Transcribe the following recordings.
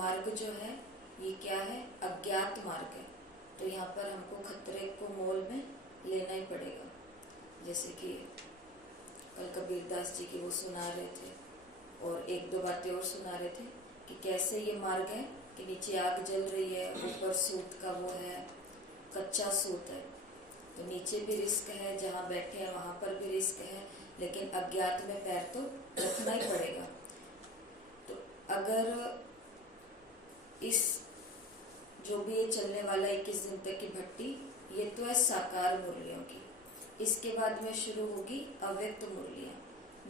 मार्ग जो है ये क्या है? अज्ञात मार्ग है। तो यहाँ पर हमको खतरे को मोल में लेना ही पड़ेगा। जैसे कि कल कबीरदास जी की वो सुना रहे थे और एक दो बातें और सुना रहे थे कि कैसे ये मार्ग है कि नीचे आग जल रही है, ऊपर सूत का वो है, कच्चा सूत है, तो नीचे भी रिस्क है, जहाँ बैठे हैं वहाँ पर भी रिस्क है, लेकिन अज्ञात में पैर तो रखना ही पड़ेगा। तो अगर इस जो भी ये चलने वाला 21 दिन तक की भट्टी, ये तो है साकार मुरलियों की। इसके बाद में शुरू होगी अव्यक्त मुरलियाँ।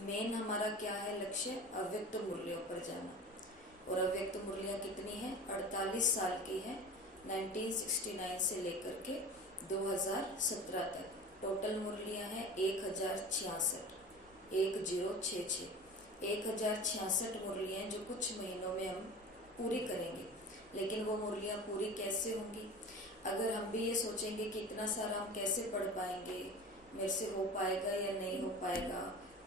मेन हमारा क्या है लक्ष्य? अव्यक्त मुरलियों पर जाना। और अव्यक्त मुरलियाँ कितनी हैं? 48 साल की है, 1969 से लेकर के 2017 तक। टोटल मुरलियाँ हैं 1066, 1066, 1066 मुरलियाँ जो कुछ महीनों में हम पूरी करेंगे। लेकिन वो मुरलियाँ पूरी कैसे होंगी? अगर हम भी ये सोचेंगे कि इतना सारा हम कैसे पढ़ पाएंगे, मेरे से हो पाएगा या नहीं हो पाएगा,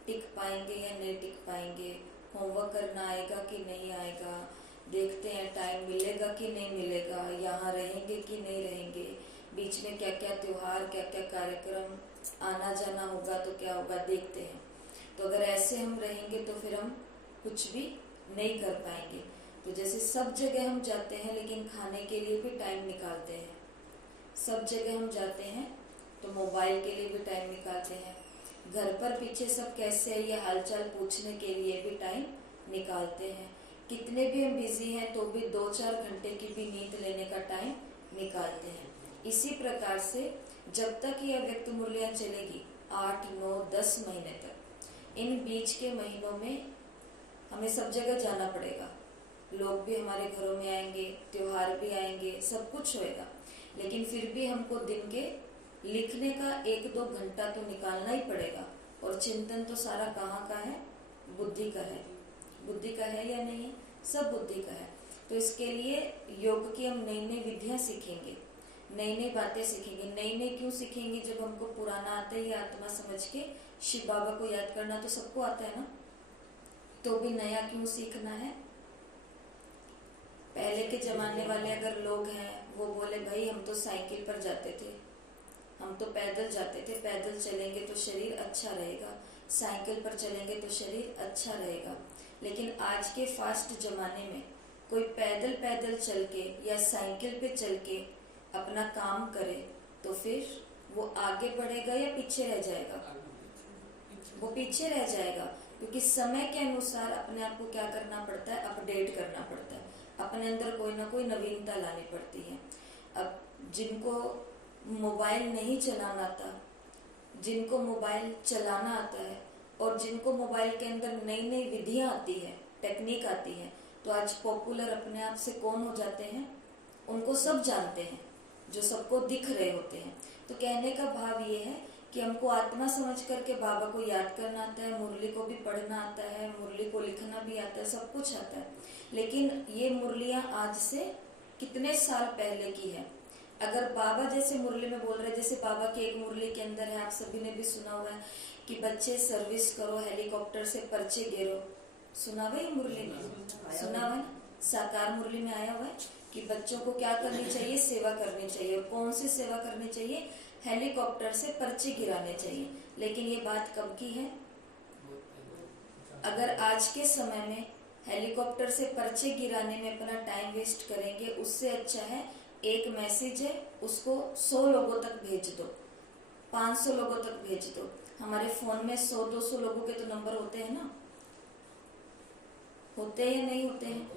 टिक पाएंगे या नहीं टिक पाएंगे, होमवर्क करना आएगा कि नहीं आएगा, देखते हैं टाइम मिलेगा कि नहीं मिलेगा, यहाँ रहेंगे कि नहीं रहेंगे, बीच में क्या क्या त्योहार, क्या क्या कार्यक्रम, आना जाना होगा तो क्या होगा, देखते हैं। तो अगर ऐसे हम रहेंगे तो फिर हम कुछ भी नहीं कर पाएंगे। तो जैसे सब जगह हम जाते हैं लेकिन खाने के लिए भी टाइम निकालते हैं, सब जगह हम जाते हैं तो मोबाइल के लिए भी टाइम निकालते हैं, घर पर पीछे सब कैसे है ये हालचाल पूछने के लिए भी टाइम निकालते हैं, कितने भी हम बिजी हैं तो भी 2-4 घंटे की भी नींद लेने का टाइम निकालते हैं। इसी प्रकार से जब तक ये अव्यक्त मुरलियाँ चलेगी 8, 9, 10 महीने तक, इन बीच के महीनों में हमें सब जगह जाना पड़ेगा। लोग भी हमारे घरों में आएंगे, त्योहार भी आएंगे, सब कुछ होएगा, लेकिन फिर भी हमको दिन के लिखने का 1-2 घंटा तो निकालना ही पड़ेगा। और चिंतन तो सारा कहाँ का है? बुद्धि का है। बुद्धि का है या नहीं है? सब बुद्धि का है। तो इसके लिए योग की हम नई नई विधियां सीखेंगे, नई नई बातें सीखेंगे। नई नई क्यों सीखेंगे? जब हमको पुराना आता है, ये आत्मा समझ के शिव बाबा को याद करना तो सबको आता है ना, तो भी नया क्यों सीखना है? पहले के जमाने वाले अगर लोग हैं वो बोले भाई हम तो साइकिल पर जाते थे, हम तो पैदल जाते थे, पैदल चलेंगे तो शरीर अच्छा रहेगा, साइकिल पर चलेंगे तो शरीर अच्छा रहेगा। लेकिन आज के फास्ट जमाने में कोई पैदल पैदल चल के या साइकिल पे चल के अपना काम करे तो फिर वो आगे बढ़ेगा या पीछे रह जाएगा? वो पीछे रह जाएगा, क्योंकि समय के अनुसार अपने आप को क्या करना पड़ता है? अपडेट करना पड़ता है, अपने अंदर कोई ना कोई नवीनता लानी पड़ती है। अब जिनको मोबाइल नहीं चलाना आता, जिनको मोबाइल चलाना आता है और जिनको मोबाइल के अंदर नई नई विधियां आती है, टेक्निक आती है, तो आज पॉपुलर अपने आप से कौन हो जाते हैं? उनको सब जानते हैं, जो सबको दिख रहे होते हैं। तो कहने का भाव ये है कि हमको आत्मा समझ करके बाबा को याद करना आता है, मुरली को भी पढ़ना आता है, मुरली को लिखना भी आता है, सब कुछ आता है। लेकिन ये मुरलियाँ आज से कितने साल पहले की है। अगर बाबा जैसे मुरली में बोल रहे हैं, जैसे बाबा की एक मुरली के अंदर है, आप सभी ने भी सुना हुआ है कि बच्चे सर्विस करो, हेलीकॉप्टर से पर्चे गिरो, सुना हुआ है मुरली में? सुना हुआ है। साकार मुरली में आया हुआ है कि बच्चों को क्या करनी चाहिए? सेवा करनी चाहिए। और कौन सी सेवा करनी चाहिए? हेलीकॉप्टर से पर्चे गिराने चाहिए। लेकिन ये बात कब की है? अगर आज के समय में हेलीकॉप्टर से पर्चे गिराने में अपना टाइम वेस्ट करेंगे, उससे अच्छा है एक मैसेज है उसको 100 लोगों तक भेज दो, 500 लोगों तक भेज दो। हमारे फोन में 100-200 लोगों के तो नंबर होते हैं ना, होते हैं या नहीं होते हैं?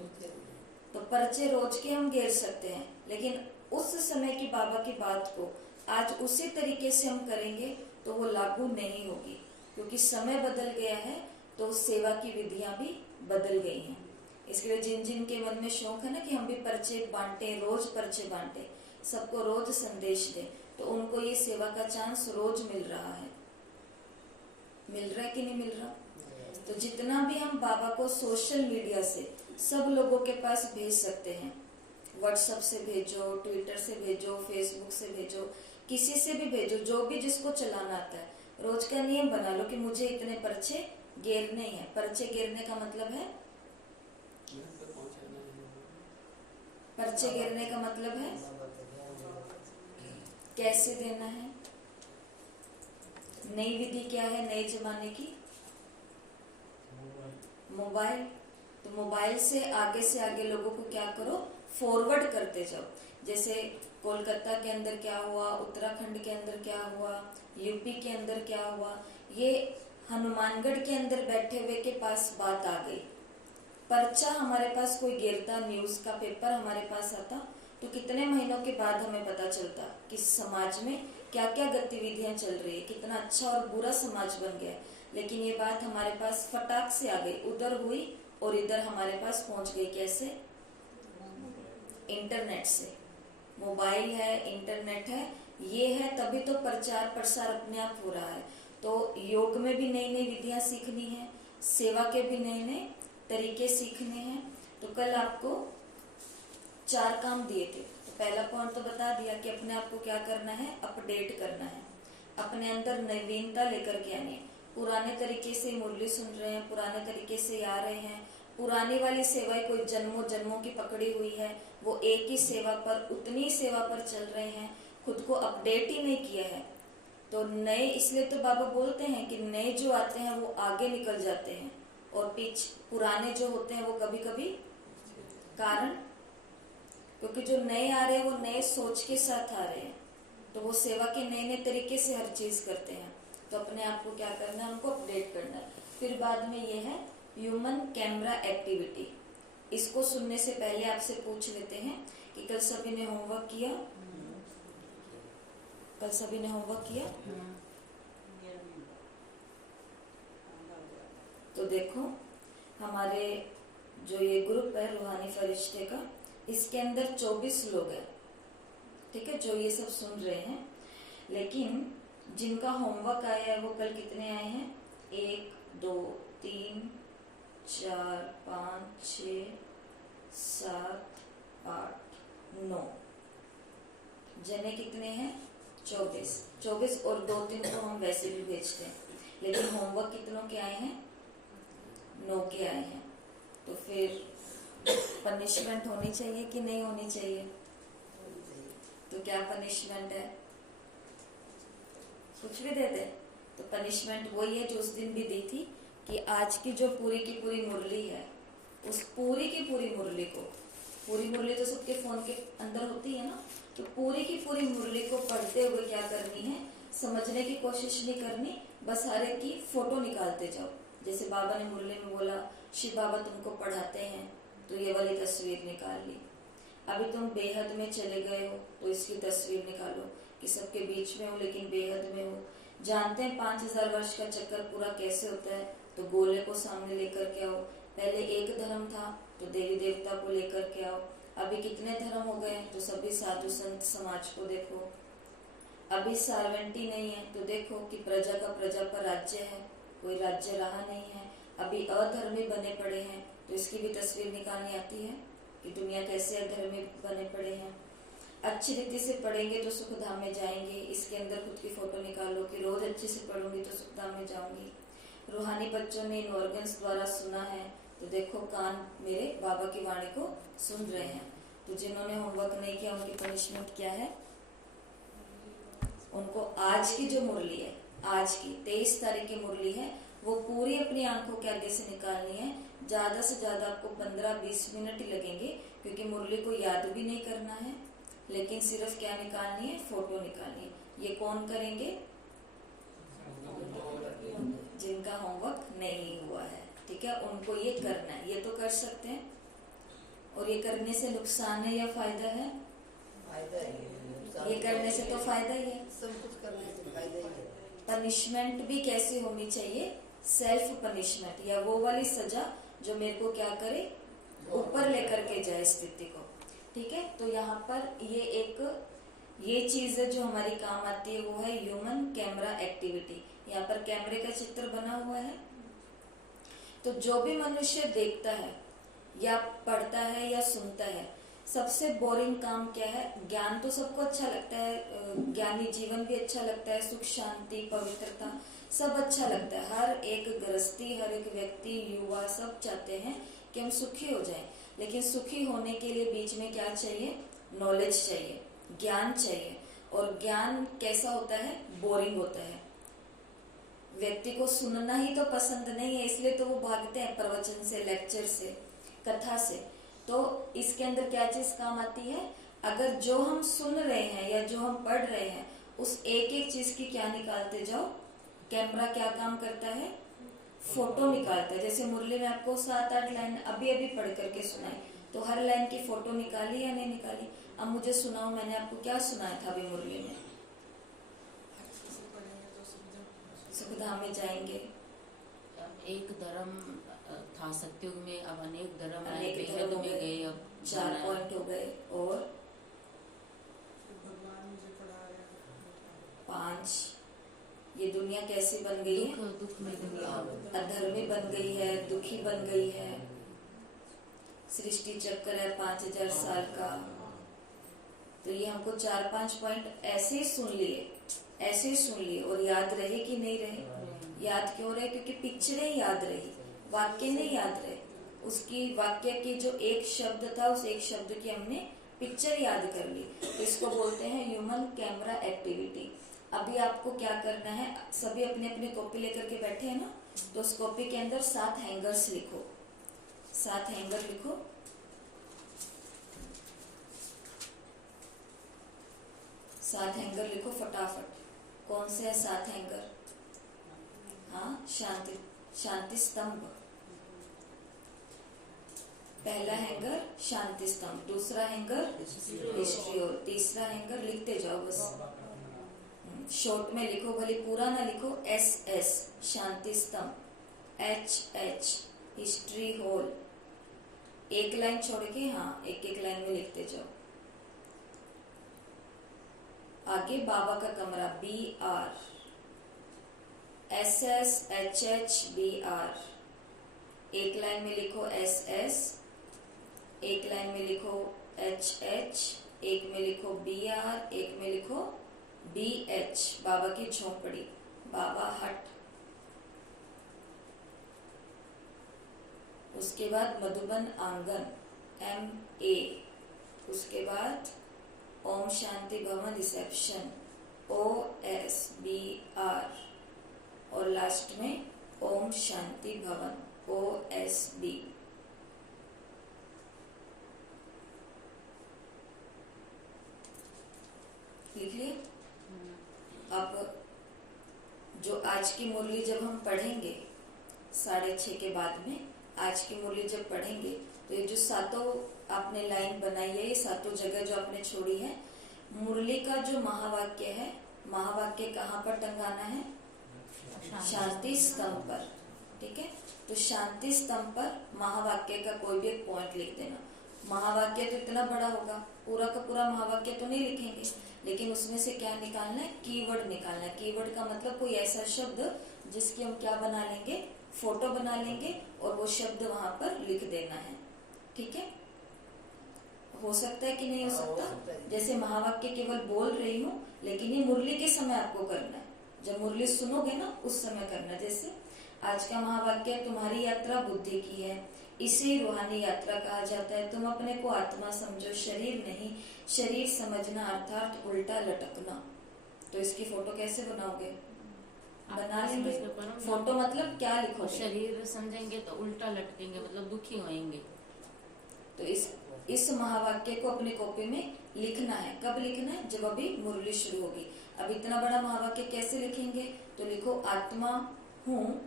तो पर्चे रोज के हम घेर सकते हैं, लेकिन उस समय की बाबा की बात को आज उसी तरीके से हम करेंगे तो वो लागू नहीं होगी, क्योंकि समय बदल गया है, तो सेवा की विधियां भी बदल गई हैं। इसके लिए जिन जिन के मन में शौक है ना कि हम भी पर्चे बांटे, रोज पर्चे बांटे, सबको रोज संदेश दें, तो उनको ये सेवा का चांस रोज मिल रहा है। मिल रहा है कि नहीं मिल रहा? तो जितना भी हम बाबा को सोशल मीडिया से सब लोगों के पास भेज सकते हैं, व्हाट्सएप से भेजो, ट्विटर से भेजो, फेसबुक से भेजो, किसी से भी भेजो, जो भी जिसको चलाना आता है। रोज का नियम बना लो कि मुझे इतने पर्चे घेरने हैं। पर्चे घेरने का मतलब है नीचे गिरने का मतलब है कैसे देना है। नई विधि क्या है नए जमाने की? मोबाइल। तो मोबाइल से आगे लोगों को क्या करो, फॉरवर्ड करते जाओ। जैसे कोलकाता के अंदर क्या हुआ, उत्तराखंड के अंदर क्या हुआ, यूपी के अंदर क्या हुआ, ये हनुमानगढ़ के अंदर बैठे हुए के पास बात आ गई। पर्चा हमारे पास कोई गिरता, न्यूज का पेपर हमारे पास आता, तो कितने महीनों के बाद हमें पता चलता कि समाज में क्या क्या गतिविधियां चल रही है, कितना अच्छा और बुरा समाज बन गया। लेकिन ये बात हमारे पास फटाक से आ गई, उधर हुई और इधर हमारे पास पहुंच गई। कैसे? इंटरनेट से। मोबाइल है, इंटरनेट है, ये है, तभी तो प्रचार प्रसार अपने आप हो रहा है। तो योग में भी नई नई विधियां सीखनी है, सेवा के भी नए नए तरीके सीखने हैं। तो कल आपको 4 काम दिए थे। तो पहला पॉइंट तो बता दिया कि अपने आप को क्या करना है, अपडेट करना है, अपने अंदर नवीनता लेकर के आनी है। पुराने तरीके से मुरली सुन रहे हैं, पुराने तरीके से आ रहे हैं, पुरानी वाली सेवाएं कोई जन्मों जन्मों की पकड़ी हुई है, वो एक ही सेवा पर, उतनी सेवा पर चल रहे हैं, खुद को अपडेट ही नहीं किया है। तो नए, इसलिए तो बाबा बोलते हैं कि नए जो आते हैं वो आगे निकल जाते हैं और पुराने जो होते हैं वो कभी कभी कारण, क्योंकि जो नए आ रहे हैं वो नए सोच के साथ आ रहे हैं, तो वो सेवा के नए नए तरीके से हर चीज करते हैं। तो अपने आप को क्या करना है, उनको अपडेट करना है। फिर बाद में ये है ह्यूमन कैमरा एक्टिविटी। इसको सुनने से पहले आपसे पूछ लेते हैं कि कल सभी ने होमवर्क किया? कल सभी ने होमवर्क किया? तो देखो हमारे जो ये ग्रुप है रूहानी फरिश्ते का, इसके अंदर 24 लोग हैं, ठीक है, जो ये सब सुन रहे हैं। लेकिन जिनका होमवर्क आया है वो कल कितने आए हैं? 1 2 3 4 5 6 7 8 9 जने कितने हैं? 24 और 2-3 तो हम वैसे भी भेजते हैं, लेकिन होमवर्क कितनों के आए हैं? 9 के आए हैं। तो फिर पनिशमेंट होनी चाहिए कि नहीं होनी चाहिए? तो क्या पनिशमेंट है? कुछ भी दे दे तो पनिशमेंट वही है जो उस दिन भी दी थी कि आज की जो पूरी की पूरी मुरली है, उस पूरी की पूरी मुरली को, पूरी मुरली तो सबके फोन के अंदर होती है ना, तो पूरी की पूरी मुरली को पढ़ते हुए क्या करनी है, समझने की कोशिश नहीं करनी, बस हर एक की फोटो निकालते जाओ। जैसे बाबा ने मुरली में बोला शिव बाबा तुमको पढ़ाते हैं, तो ये वाली तस्वीर निकाल ली। अभी तुम बेहद में चले गए हो तो इसकी तस्वीर निकालो कि सबके बीच में हो लेकिन बेहद में हो। जानते हैं 5000 वर्ष का चक्कर पूरा कैसे होता है, तो गोले को सामने लेकर के आओ। पहले एक धर्म था तो देवी देवता को लेकर के आओ, अभी कितने धर्म हो गए, तो सभी साधु संत समाज को देखो। अभी सार्वेंटी नहीं है तो देखो कि प्रजा का प्रजा पर राज्य है, कोई राज्य रहा नहीं है। अभी अधर्मी बने पड़े हैं तो इसकी भी तस्वीर निकालनी आती है कि दुनिया कैसे अधर्मी बने पड़े हैं। अच्छी रीति से पढ़ेंगे तो सुखधाम में जाएंगे, इसके अंदर खुद की फोटो निकालो कि रोज अच्छे से पढ़ूंगी तो सुखधाम में जाऊंगी। रूहानी बच्चों ने इन ऑर्गन्स द्वारा सुना है तो देखो कान मेरे बाबा की वाणी को सुन रहे हैं। तो जिन्होंने होमवर्क नहीं किया उनकी पनिशमेंट क्या है, उनको आज की जो मुरली है, आज की 23 तारीख की मुरली है, वो पूरी अपनी आंखों के आगे से निकालनी है। ज्यादा से ज्यादा आपको 15-20 मिनट ही लगेंगे, क्योंकि मुरली को याद भी नहीं करना है, लेकिन सिर्फ क्या निकालनी है, फोटो निकालनी है। ये कौन करेंगे? जिनका होमवर्क नहीं हुआ है, ठीक है, उनको ये करना है। ये तो कर सकते हैं, और ये करने से नुकसान है या फायदा है? फायदा है। ये करने से तो फायदा ही है, सब कुछ करने से फायदा ही है। पनिशमेंट भी कैसी होनी चाहिए, सेल्फ पनिशमेंट, या वो वाली सजा जो मेरे को क्या करे, ऊपर लेकर के जाए स्थिति को, ठीक है। तो यहाँ पर ये चीज है जो हमारी काम आती है, वो है ह्यूमन कैमरा एक्टिविटी। यहाँ पर कैमरे का चित्र बना हुआ है। तो जो भी मनुष्य देखता है या पढ़ता है या सुनता है, सबसे बोरिंग काम क्या है? ज्ञान तो सबको अच्छा लगता है, ज्ञानी जीवन भी अच्छा लगता है, सुख शांति पवित्रता सब अच्छा लगता है। हर एक गृहस्थी, हर एक व्यक्ति, युवा सब चाहते हैं कि हम सुखी हो जाएं। लेकिन सुखी होने के लिए बीच में क्या चाहिए? नॉलेज चाहिए, ज्ञान चाहिए। और ज्ञान कैसा होता है? बोरिंग होता है। व्यक्ति को सुनना ही तो पसंद नहीं है, इसलिए तो वो भागते हैं प्रवचन से, लेक्चर से, कथा से। तो इसके अंदर क्या चीज काम आती है? अगर जो हम सुन रहे हैं या जो हम पढ़ रहे हैं, उस एक एक चीज की क्या निकालते जाओ? कैमरा क्या काम करता है? फोटो निकालता है। जैसे मुरली में आपको 7-8 लाइन अभी अभी पढ़ करके सुनाई, तो हर लाइन की फोटो निकाली या नहीं निकाली? अब मुझे सुनाओ, मैंने आपको क्या सुनाया था अभी मुरली में? सुखधाम में जाएंगे, एक धर्म था सत्युग में, अब अनेक धर्म आए, अनेक बेहद धर्म हो में गए, गए, अब 4 पॉइंट हो गए, और 5 ये दुनिया कैसी बन गई है? दुख में दुनिया, अधर्मी बन गई है, दुखी बन गई है। सृष्टि चक्र है 5000 साल का। तो ये हमको 4-5 पॉइंट ऐसे ही सुन लिए और याद रहे कि नहीं रहे? याद क्यों रहे? क्योंकि पिक्चरें याद रही, वाक्य नहीं याद रहे। उसकी वाक्य की जो एक शब्द था, उस एक शब्द की हमने पिक्चर याद कर ली। तो इसको बोलते हैं ह्यूमन कैमरा एक्टिविटी। अभी आपको क्या करना है? सभी अपने अपने कॉपी लेकर के बैठे हैं ना, तो उस कॉपी के अंदर 7 हैंगर्स लिखो, 7 हैंगर लिखो। सात हैंगर लिखो फटाफट। कौन से है 7 हैंगर? हाँ, शांति स्तंभ। पहला हैंगर शांति स्तंभ, दूसरा हैंगर हिस्ट्री, और तीसरा हैंगर लिखते जाओ बस, शॉर्ट में लिखो, भले पूरा ना लिखो। SS शांति स्तंभ, HH हिस्ट्री हॉल। एक लाइन छोड़ के, हाँ, एक एक लाइन में लिखते जाओ। आगे बाबा का कमरा BR, SS HH BR। एक लाइन में लिखो SS, एक लाइन में लिखो HH, एक में लिखो BR, एक में लिखो BH। बाबा की झोंपड़ी, बाबा हट। उसके बाद मधुबन आंगन MA। उसके बाद ओम शांति भवन रिसेप्शन OSBR, और लास्ट में ओम शांति भवन OSB। लिख लिए? अब जो आज की मुरली जब हम पढ़ेंगे 6:30 के बाद में, आज की मुरली जब पढ़ेंगे, तो ये जो 7 आपने लाइन बनाई है, ये 7 जगह जो आपने छोड़ी है, मुरली का जो महावाक्य है, महावाक्य कहाँ पर टंगाना है? शांति स्तंभ पर। ठीक है, तो शांति स्तंभ पर महावाक्य का कोई भी एक पॉइंट लिख देना। महावाक्य तो इतना बड़ा होगा, पूरा का पूरा महावाक्य तो नहीं लिखेंगे, लेकिन उसमें से क्या निकालना है? कीवर्ड निकालना है। कीवर्ड का मतलब कोई ऐसा शब्द जिसकी हम क्या बना लेंगे? फोटो बना लेंगे, और वो शब्द वहां पर लिख देना है। ठीक है, हो सकता है कि नहीं हो सकता? जैसे महावाक्य केवल बोल रही हूँ, लेकिन ये मुरली के समय आपको करना है। जब मुरली सुनोगे ना, उस समय करना। जैसे आज का महावाक्य, तुम्हारी यात्रा बुद्धि की है, इसे रूहानी यात्रा कहा जाता है। तुम अपने को आत्मा समझो, शरीर नहीं। शरीर समझना अर्थात उल्टा लटकना। तो इसकी फोटो कैसे बनाओगे? बना लेंगे। फोटो मतलब क्या लिखोगे? शरीर समझेंगे तो उल्टा लटकेंगे, मतलब दुखी होएंगे। तो इस महावाक्य को अपनी कॉपी में लिखना है। कब लिखना है? जब अभी मुरली शुरू होगी। अब इतना बड़ा महावाक्य कैसे लिखेंगे? तो लिखो, आत्मा हूँ,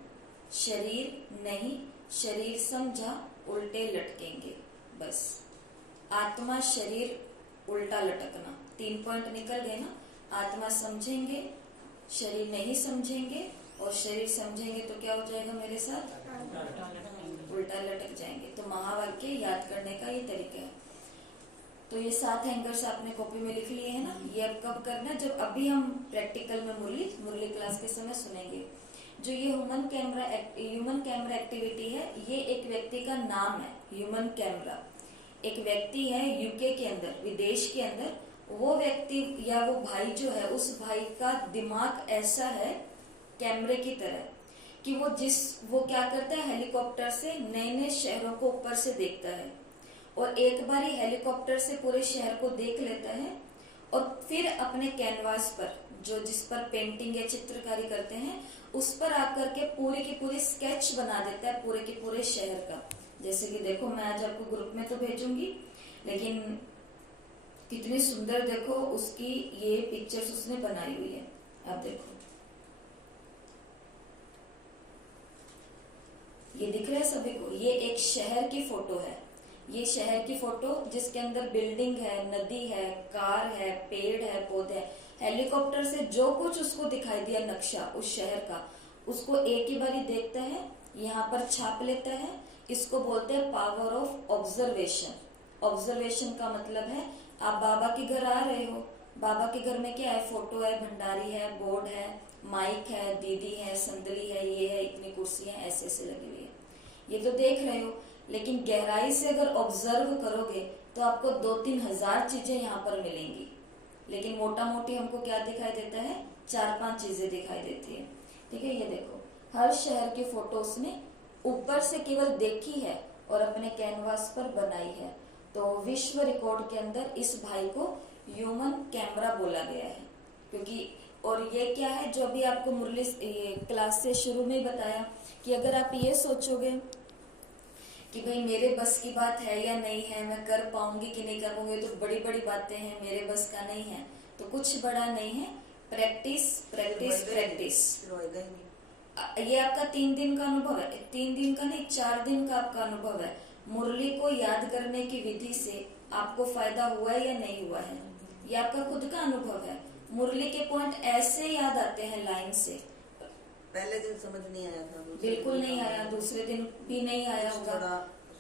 शरीर नहीं। शरीर समझा, उल्टे लटकेंगे। बस, आत्मा शरीर उल्टा लटकना, 3 पॉइंट निकल गए ना। आत्मा समझेंगे, शरीर नहीं समझेंगे, और शरीर समझेंगे तो क्या हो जाएगा मेरे साथ? उल्टा लटक जाएंगे। तो महावाक्य याद करने का ये तरीका है। तो ये 7 एंकर्स आपने कॉपी में लिख लिए है ना। ये अब कब करना है? जब अभी हम प्रैक्टिकल में मुरली क्लास के समय सुनेंगे। जो ये ह्यूमन कैमरा एक्टिविटी है, ये एक व्यक्ति का नाम है। ह्यूमन कैमरा एक व्यक्ति है यूके के अंदर, विदेश के अंदर। वो व्यक्ति या वो भाई जो है, उस भाई का दिमाग ऐसा है कैमरे की तरह कि वो क्या करता है, हेलीकॉप्टर से नए नए शहरों को ऊपर से देखता है। एक बार ही हेलीकॉप्टर से पूरे शहर को देख लेता है और फिर अपने कैनवास पर जो जिस पर पेंटिंग या चित्रकारी करते हैं उस पर आकर के पूरी की पूरी स्केच बना देता है पूरे के पूरे शहर का। जैसे कि देखो, मैं आज आपको ग्रुप में तो भेजूंगी, लेकिन कितनी सुंदर देखो उसकी ये पिक्चर्स उसने बनाई हुई है। आप देखो, ये दिख रहा है सभी को, ये एक शहर की फोटो है। ये शहर की फोटो जिसके अंदर बिल्डिंग है, नदी है, कार है, पेड़ है, पौधे है। हेलीकॉप्टर से जो कुछ उसको दिखाई दिया नक्शा उस शहर का, उसको एक ही बारी देखता है, यहाँ पर छाप लेता है। इसको बोलते हैं पावर ऑफ ऑब्जर्वेशन। ऑब्जर्वेशन का मतलब है आप बाबा के घर आ रहे हो, बाबा के घर में क्या है, फोटो है, भंडारी है, बोर्ड है, माइक है, दीदी है, संदली है, ये है, इतनी कुर्सियां ऐसे ऐसे लगी हुई है, ये तो देख रहे हो। लेकिन गहराई से अगर ऑब्जर्व करोगे तो आपको 2-3 हजार चीजें यहाँ पर मिलेंगी। लेकिन मोटा मोटी हमको क्या दिखाई देता है, 4-5 चीजें दिखाई देती है। ठीक है, ये देखो, हर शहर की फोटो उसने ऊपर से केवल देखी है और अपने कैनवास पर बनाई है। तो विश्व रिकॉर्ड के अंदर इस भाई को ह्यूमन कैमरा बोला गया है, क्योंकि और ये क्या है जो अभी आपको मुरली क्लास से शुरू में बताया कि अगर आप ये सोचोगे कि भाई मेरे बस की बात है या नहीं है, मैं कर पाऊंगी कि नहीं कर पाऊंगी, तो बड़ी बड़ी बातें हैं, मेरे बस का नहीं है, तो कुछ बड़ा नहीं है। Practice practice practice. ये आपका 3 दिन का अनुभव है, 3 दिन का नहीं, 4 दिन का आपका अनुभव है। मुरली को याद करने की विधि से आपको फायदा हुआ है या नहीं हुआ है, ये आपका खुद का अनुभव है। मुरली के पॉइंट ऐसे याद आते हैं लाइन से। पहले दिन समझ नहीं आया था, बिल्कुल नहीं आया, दूसरे दिन भी नहीं आया होगा,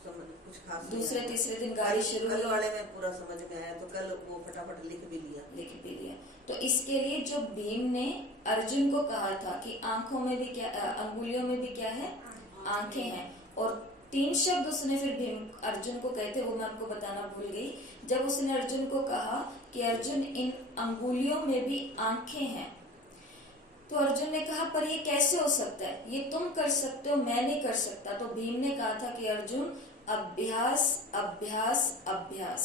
कुछ खास दूसरे तीसरे दिन गाड़ी शुरू कल वाले में पूरा समझ में आया, तो कल वो फटाफट लिख भी लिया। तो इसके लिए जो भीम ने अर्जुन को कहा था कि आंखों में भी क्या, अंगुलियों में भी क्या है, आंखें हैं, और 3 शब्द उसने फिर भीम अर्जुन को कहे थे, वो मैं आपको बताना भूल गई। जब उसने अर्जुन को कहा कि अर्जुन इन अंगुलियों में भी आंखें हैं, तो अर्जुन ने कहा पर ये कैसे हो सकता है, ये तुम कर सकते हो, मैं नहीं कर सकता। तो भीम ने कहा था कि अर्जुन अभ्यास अभ्यास अभ्यास,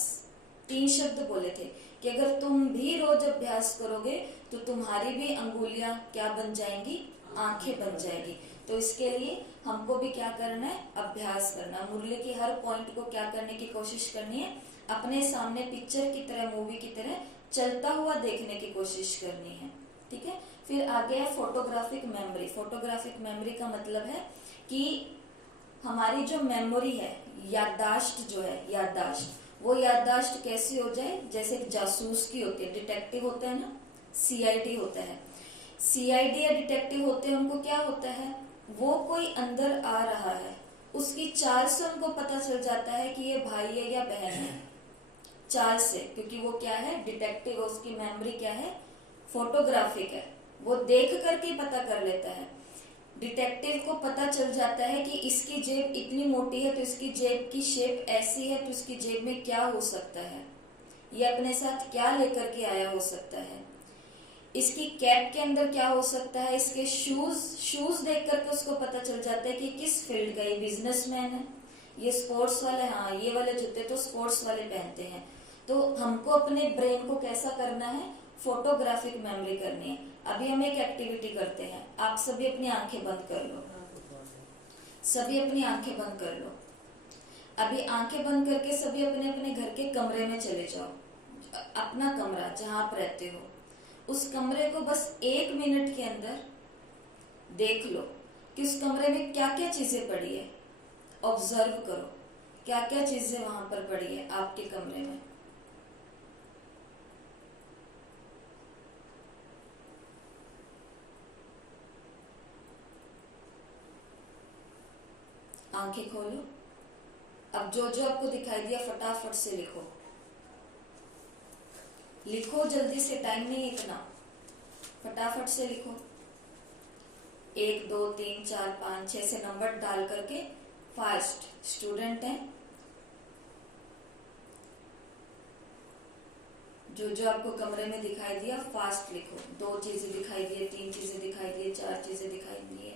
3 शब्द बोले थे कि अगर तुम भी रोज अभ्यास करोगे तो तुम्हारी भी अंगुलियां क्या बन जाएंगी, आंखें बन जाएगी। तो इसके लिए हमको भी क्या करना है, अभ्यास करना। मुरली की हर पॉइंट को क्या करने की कोशिश करनी है, अपने सामने पिक्चर की तरह, मूवी की तरह चलता हुआ देखने की कोशिश करनी है। ठीक है, फिर आगे है फोटोग्राफिक मेमोरी। फोटोग्राफिक मेमोरी का मतलब है कि हमारी जो मेमोरी है, याददाश्त जो है, याददाश्त, वो याददाश्त कैसी हो जाए, जैसे जासूस की होती है, डिटेक्टिव होता है ना, सीआईडी होता है। सीआईडी या डिटेक्टिव होते हैं, उनको क्या होता है, वो कोई अंदर आ रहा है, उसकी चाल से उनको पता चल जाता है कि ये भाई है या बहन है, चाल से, क्योंकि वो क्या है, डिटेक्टिव, उसकी मेमोरी क्या है, फोटोग्राफिक है, वो देख करके पता कर लेता है। डिटेक्टिव को पता चल जाता है कि इसकी जेब इतनी मोटी है तो इसकी जेब की शेप ऐसी है, तो इसकी जेब में क्या हो सकता है, ये अपने साथ क्या लेकर के आया हो सकता है, इसकी कैप के अंदर क्या हो सकता है, इसके शूज देख करके उसको पता चल जाता है कि किस फील्ड का, ये बिजनेसमैन है, ये स्पोर्ट्स वाले, हाँ ये वाले जूते तो स्पोर्ट्स वाले पहनते हैं। तो हमको अपने ब्रेन को कैसा करना है, फोटोग्राफिक मेमोरी करनी है। अभी हम एक एक्टिविटी करते हैं, आप सभी अपनी आंखें बंद कर लो, सभी अपनी आंखें बंद कर लो। अभी आंखें बंद करके सभी अपने अपने घर के कमरे में चले जाओ, अपना कमरा जहां आप रहते हो, उस कमरे को बस 1 मिनट के अंदर देख लो कि उस कमरे में क्या क्या चीजें पड़ी है। ऑब्जर्व करो क्या क्या चीजें वहां पर पड़ी है आपके कमरे में। आंखें खोलो, अब जो जो आपको दिखाई दिया फटाफट से लिखो, लिखो जल्दी से, टाइम नहीं इतना, फटाफट से लिखो। 1 2 3 4 5 6 से नंबर डाल करके फास्ट स्टूडेंट हैं, जो जो आपको कमरे में दिखाई दिया फास्ट लिखो। 2 चीजें दिखाई दी, 3 चीजें दिखाई दी, 4 चीजें दिखाई दी है।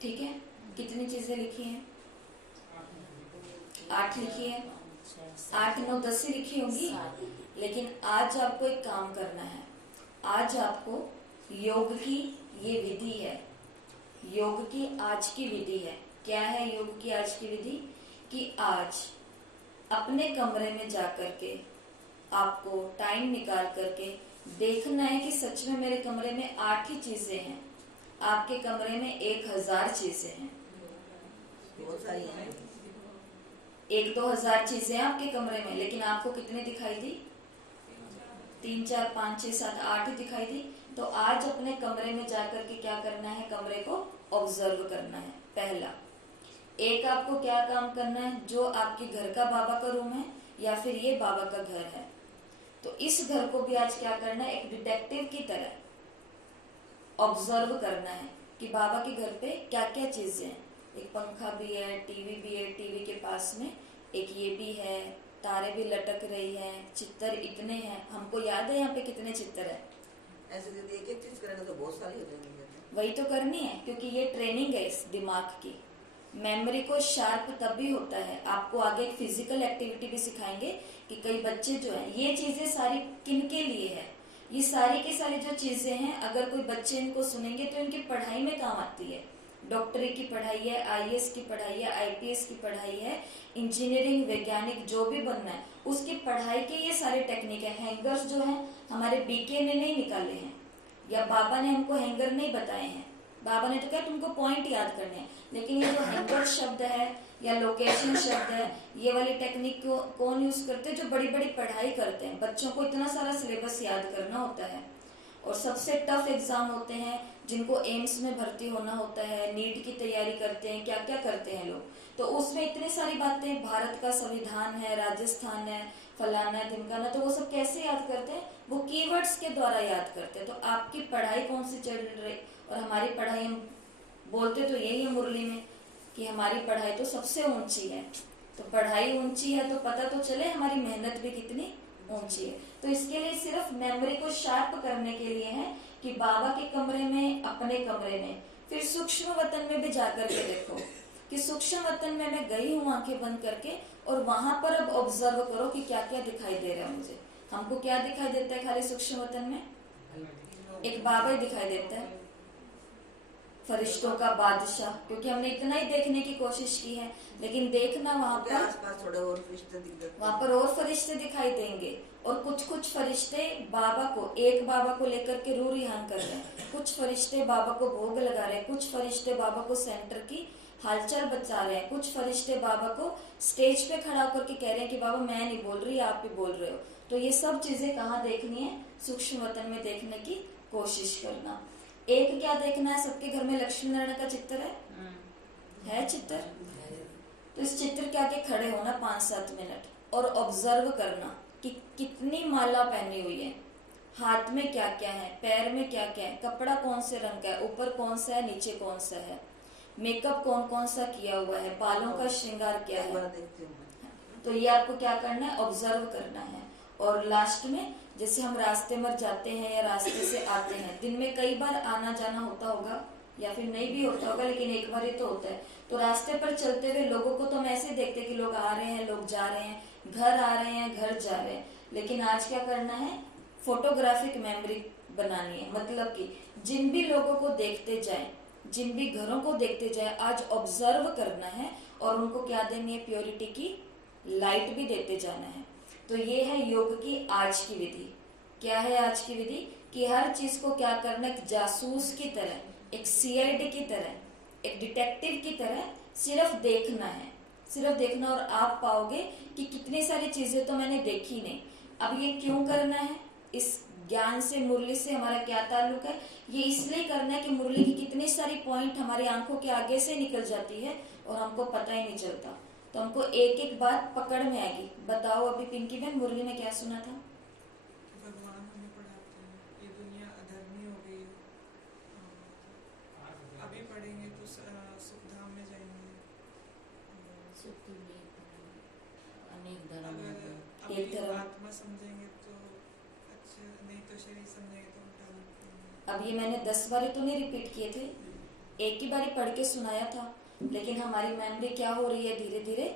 ठीक है, कितनी चीजें लिखी हैं? 8 लिखी है। 8, 9, 10 ही लिखी होंगी। लेकिन आज आपको एक काम करना है। आज आपको योग की ये विधि है, योग की आज की विधि है। क्या है योग की आज की विधि? कि आज अपने कमरे में जाकर के आपको टाइम निकाल करके देखना है कि सच में मेरे कमरे में 8 ही चीजें हैं, आपके कमरे में 1000 चीजें हैं। बहुत सारी हैं। 1-2 हजार चीजें हैं आपके कमरे में, लेकिन आपको कितने दिखाई दी? 3, 4, 5, 6, 7, 8 ही दिखाई दी। तो आज अपने कमरे में जाकर के क्या करना है? कमरे को ऑब्जर्व करना है। पहला एक आपको क्या काम करना है? जो आपके घर का बाबा का रूम है या फिर ये बाबा का घर है, तो इस घर को भी आज क्या करना है? एक डिटेक्टिव की तरह ऑब्जर्व करना है कि बाबा के घर पे क्या क्या चीजें हैं। एक पंखा भी है, टीवी भी है, टीवी के पास में एक ये भी है, तारे भी लटक रही हैं, चित्र इतने हैं। हमको याद है यहाँ पे कितने चित्र है? ऐसे यदि एक एक चीज करेंगे तो बहुत सारी हो जाएंगी। वही तो करनी है, क्योंकि ये ट्रेनिंग है इस दिमाग की। मेमोरी को शार्प तभी होता है। आपको आगे एक फिजिकल एक्टिविटी भी सिखाएंगे कि कई बच्चे जो हैं, ये चीजें सारी किन के लिए है? ये सारी की सारी जो चीजें हैं, अगर कोई बच्चे इनको सुनेंगे तो इनकी पढ़ाई में काम आती है। डॉक्टरी की पढ़ाई है, आईएएस की पढ़ाई है, आईपीएस की पढ़ाई है, इंजीनियरिंग, वैज्ञानिक जो भी बनना है उसकी पढ़ाई के ये सारे टेक्निक है। हैंगर्स जो हैं हमारे बीके ने नहीं निकाले हैं, या बाबा ने हमको हैंगर नहीं बताए हैं। बाबा ने तो कहा तुमको पॉइंट याद करने हैं, लेकिन ये जो हैंगर शब्द है या लोकेशन शब्द है, ये वाली टेक्निक को कौन यूज करते हैं? जो बड़ी बड़ी पढ़ाई करते हैं। बच्चों को इतना सारा सिलेबस याद करना होता है, और सबसे टफ एग्जाम होते हैं, जिनको एम्स में भर्ती होना होता है, नीट की तैयारी करते हैं, क्या क्या करते हैं लोग। तो उसमें इतनी सारी बातें, भारत का संविधान है, राजस्थान है, फलाना है, ढिमकाना, तो वो सब कैसे याद करते हैं? वो कीवर्ड्स के द्वारा याद करते हैं। तो आपकी पढ़ाई कौन सी चल रही? और हमारी पढ़ाई, हम बोलते तो यही है मुरली में कि हमारी पढ़ाई तो सबसे ऊंची है। तो पढ़ाई ऊंची है तो पता तो चले हमारी मेहनत भी कितनी ऊंची है। तो इसके लिए सिर्फ मेमोरी को शार्प करने के लिए है कि बाबा के कमरे में, अपने कमरे में, फिर सूक्ष्म वतन में भी जाकर के देखो कि सूक्ष्म वतन में मैं गई हूँ आंखें बंद करके, और वहां पर अब ऑब्जर्व करो कि क्या क्या दिखाई दे रहा है मुझे। हमको क्या दिखाई देता है खाली सूक्ष्म वतन में? एक बाबा ही दिखाई देता है, फरिश्तों का बादशाह, क्योंकि हमने इतना ही देखने की कोशिश की है। लेकिन देखना वहाँ पर आसपास थोड़े और फरिश्ते दिख जाते हैं। वहाँ पर और फरिश्ते दिखाई देंगे, और कुछ कुछ फरिश्ते बाबा को, एक बाबा को लेकर के रू रिहान कर रहे हैं, कुछ फरिश्ते बाबा को भोग लगा रहे हैं, कुछ फरिश्ते बाबा को सेंटर की हालचाल बचा रहे हैं, कुछ फरिश्ते बाबा को स्टेज पे खड़ा होकर के कह रहे हैं कि बाबा मैं नहीं बोल रही, आप भी बोल रहे हो। तो ये सब चीजें कहाँ देखनी है? सूक्ष्म वतन में देखने की कोशिश करना। एक क्या देखना है? सबके घर में लक्ष्मी नारायण का चित्र है चित्र? तो इस चित्र के आगे खड़े होना 5-7 मिनट और ऑब्जर्व करना कि कितनी माला पहनी हुई है, हाथ में क्या क्या है, पैर में क्या क्या है, कपड़ा कौन से रंग का है, ऊपर कौन सा है, नीचे कौन सा है, मेकअप कौन कौन सा किया हुआ है, बालों का श्रृंगार क्या है। तो ये आपको क्या करना है? ऑब्जर्व करना है। और लास्ट में, जैसे हम रास्ते में जाते हैं या रास्ते से आते हैं, दिन में कई बार आना जाना होता होगा या फिर नहीं भी होता होगा, लेकिन एक बार ही तो होता है। तो रास्ते पर चलते हुए लोगों को तो हम ऐसे देखते हैं कि लोग आ रहे हैं, लोग जा रहे हैं, घर आ रहे हैं, घर जा रहे हैं। लेकिन आज क्या करना है? फोटोग्राफिक मेमोरी बनानी है। मतलब कि जिन भी लोगों को देखते जाए, जिन भी घरों को देखते जाए, आज ऑब्जर्व करना है और उनको क्या देनी है? प्योरिटी की लाइट भी देते जाना है। तो ये है योग की आज की विधि। क्या है आज की विधि? कि हर चीज को क्या करना, एक जासूस की तरह, एक सीआईडी की तरह, एक डिटेक्टिव की तरह सिर्फ देखना है, सिर्फ देखना। और आप पाओगे कि कितनी सारी चीजें तो मैंने देखी नहीं। अब ये क्यों करना है? इस ज्ञान से, मुरली से हमारा क्या ताल्लुक है? ये इसलिए करना है कि मुरली की कितनी सारी पॉइंट हमारी आंखों के आगे से निकल जाती है और हमको पता ही नहीं चलता। तो हमको एक एक बात पकड़ में आएगी। बताओ अभी पिंकी बहन, मुरली में क्या सुना था? भगवान हमें पढ़ाते हैं ये दुनिया अधर्मी हो गई है, अभी पढ़ेंगे तो सुखधाम में जाएंगे। अनेक धर्म अगर एक अभी धर्म। आत्मा समझेंगे तो अच्छा, नहीं तो शरीर समझेंगे तो उल्टा। अब ये मैंने 10 बार तो नहीं रिपीट किए थे, एक ही बारी पढ़ के सुनाया था, लेकिन हमारी मेमोरी क्या हो रही है, धीरे धीरे